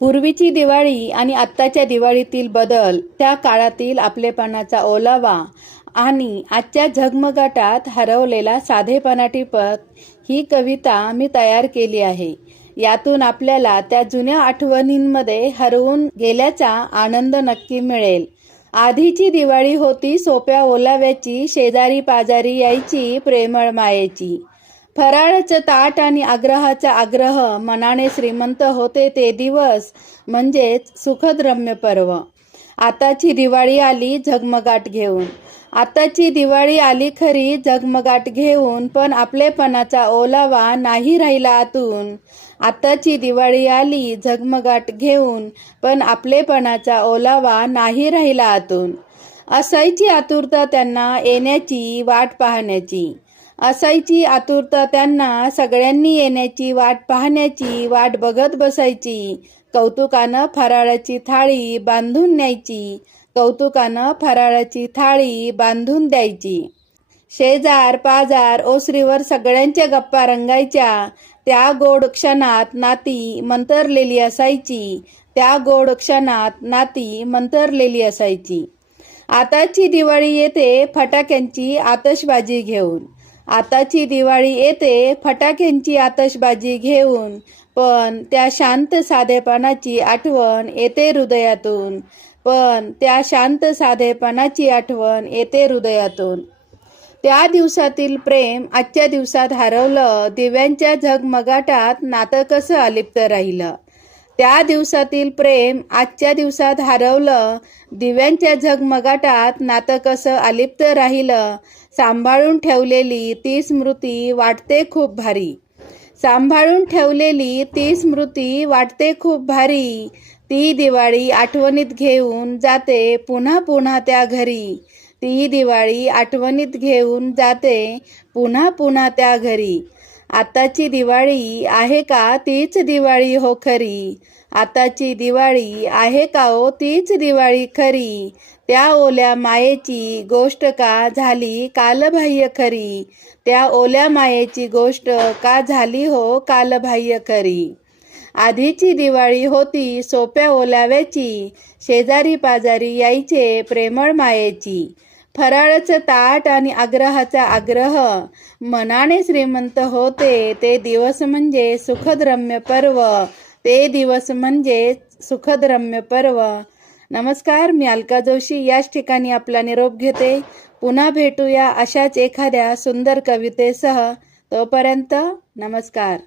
पूर्वीची दिवाळी आणि आत्ताच्या दिवाळीतील बदल त्या काळातील आपलेपणाचा ओलावा आणि आजच्या झगमगाटात हरवलेला साधेपणा टिपत ही कविता मी तयार केली आहे. यातून आपल्याला त्या जुन्या आठवणींमध्ये हरवून गेल्याचा आनंद नक्की मिळेल. आधीची दिवाळी होती सोप्या ओलाव्याची शेजारी पाजारी यायची प्रेमळ मायेची. फराळाचं ताट आणि आग्रहाचा आग्रह मनाने श्रीमंत होते ते दिवस म्हणजेच सुखदरम्य पर्व. आताची दिवाळी आली झगमगाट घेऊन. आताची दिवाळी आली खरी झगमगाट घेऊन पण आपलेपणाचा ओलावा नाही राहिला आतून. आताची दिवाळी आली झगमगाट घेऊन पण आपलेपणाचा ओलावा नाही राहिला आतून. असायची आतुरता त्यांना येण्याची वाट पाहण्याची. असायची आतुरता त्यांना सगळ्यांनी येण्याची वाट पाहण्याची वाट बघत बसायची. कौतुकानं फराळाची थाळी बांधून न्यायची. कौतुकानं फराळाची थाळी बांधून द्यायची. शेजार पाजार ओसरीवर सगळ्यांच्या गप्पा रंगायच्या. त्या गोड क्षणात नाती मंतरलेली असायची. त्या गोड क्षणात नाती मंतरलेली असायची. आताची दिवाळी येते फटाक्यांची आतषबाजी घेऊन. आताची दिवाळी येते फटाक्यांची आतषबाजी घेऊन. पण त्या शांत साधेपणाची आठवण येते हृदयातून. पण त्या शांत साधेपणाची आठवण येते हृदयातून. त्या दिवसातील प्रेम आजच्या दिवसात हरवलं दिव्यांच्या झगमगाटात नातं कसं अलिप्त राहिलं? त्या दिवसातील प्रेम आजच्या दिवसात हरवलं. दिव्यांच्या झगमगाटात नातं कसं अलिप्त राहिलं. सांभाळून ठेवलेली ती स्मृती वाटते खूप भारी. सांभाळून ठेवलेली ती स्मृती वाटते खूप भारी. ती दिवाळी आठवणीत घेऊन जाते पुन्हा पुन्हा त्या घरी. ती दिवाळी आठवणीत घेऊन जाते पुन्हा पुन्हा त्या घरी. आताची दिवाळी आहे का तीच दिवाळी हो खरी? आताची दिवाळी आहे का ओ तीच दिवाळी खरी? त्या ओल्या मायेची गोष्ट का झाली कालबाह्य खरी? त्या ओल्या मायेची गोष्ट का झाली हो कालबाह्य खरी? आधीची दिवाळी होती सोप्या ओलाव्याची शेजारी पाजारी यायचे प्रेमळ मायेची. फराळाचं ताट आणि आग्रहाचा आग्रह. मनाने श्रीमंत होते ते दिवस म्हणजे सुखद्रम्य पर्व. ते दिवस म्हणजे सुखदरम्य पर्व. नमस्कार मी अलका जोशी. याच ठिकाणी आपला निरोप घेते. पुन्हा भेटूया अशाच एखाद्या सुंदर कवितेसह. तोपर्यंत नमस्कार.